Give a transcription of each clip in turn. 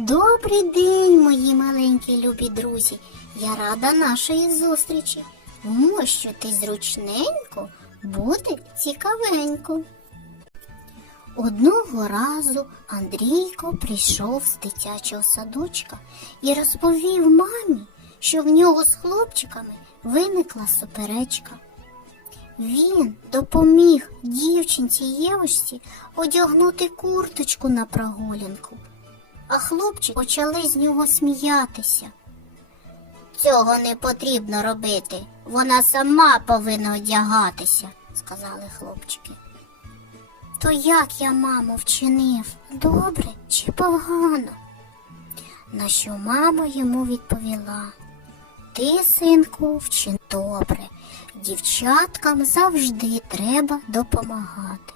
Добрий день, мої маленькі любі друзі. Я рада нашої зустрічі. Вмощуйте зручненько, буде цікавенько. Одного разу Андрійко прийшов з дитячого садочка і розповів мамі, що в нього з хлопчиками виникла суперечка. Він допоміг дівчинці Євочці одягнути курточку на прогулянку, а хлопчик почали з нього сміятися. Цього не потрібно робити. Вона сама повинна одягатися, сказали хлопчики. То як я, мамо, вчинив? Добре чи погано? На що мама йому відповіла. Ти, синку, вчин добре. Дівчаткам завжди треба допомагати.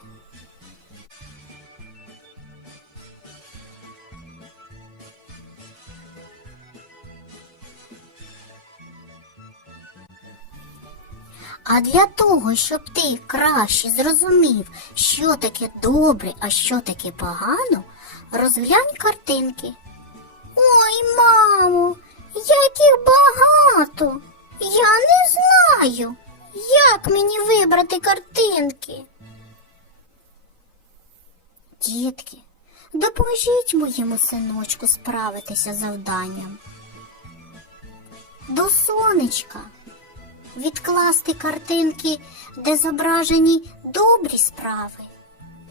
А для того, щоб ти краще зрозумів, що таке добре, а що таке погано, розглянь картинки. Ой, мамо, як їх багато. Я не знаю, як мені вибрати картинки. Дітки, допоможіть моєму синочку справитися завданням. До сонечка відкласти картинки, де зображені добрі справи,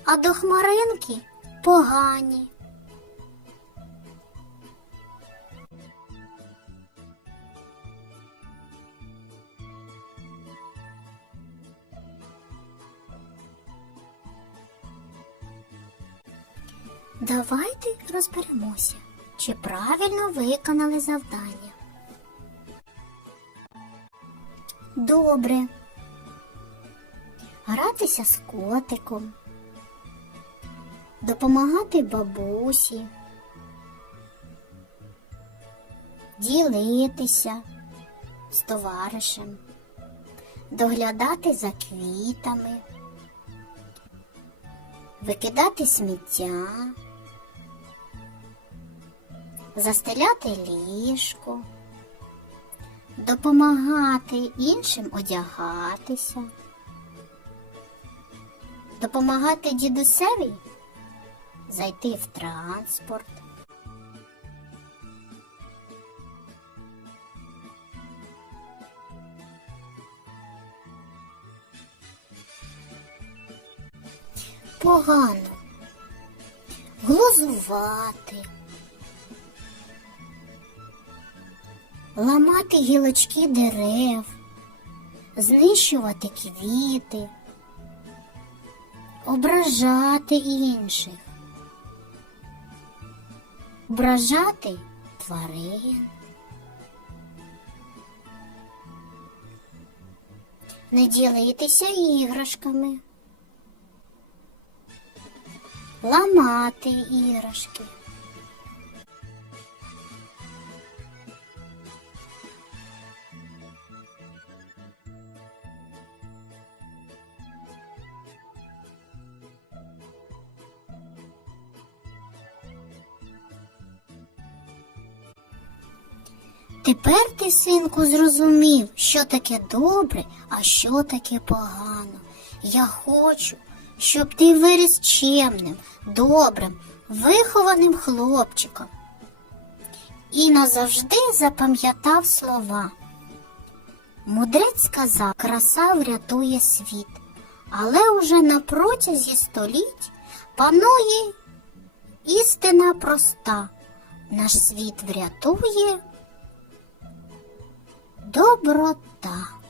а до хмаринки погані. Давайте розберемося, чи правильно виконали завдання. Добре. Гратися з котиком, допомагати бабусі, ділитися з товаришем, доглядати за квітами, викидати сміття, застеляти ліжко допомагати іншим одягатися, допомагати дідусеві зайти в транспорт. Погано, глузувати. Ламати гілочки дерев, знищувати квіти, ображати інших, ображати тварин. Не ділитися іграшками, ламати іграшки. Тепер ти, синку, зрозумів, що таке добре, а що таке погано. Я хочу, щоб ти виріс чемним, добрим, вихованим хлопчиком. І назавжди запам'ятав слова. Мудрець сказав, краса врятує світ, але уже на протязі століть панує істина проста. Наш світ врятує доброта.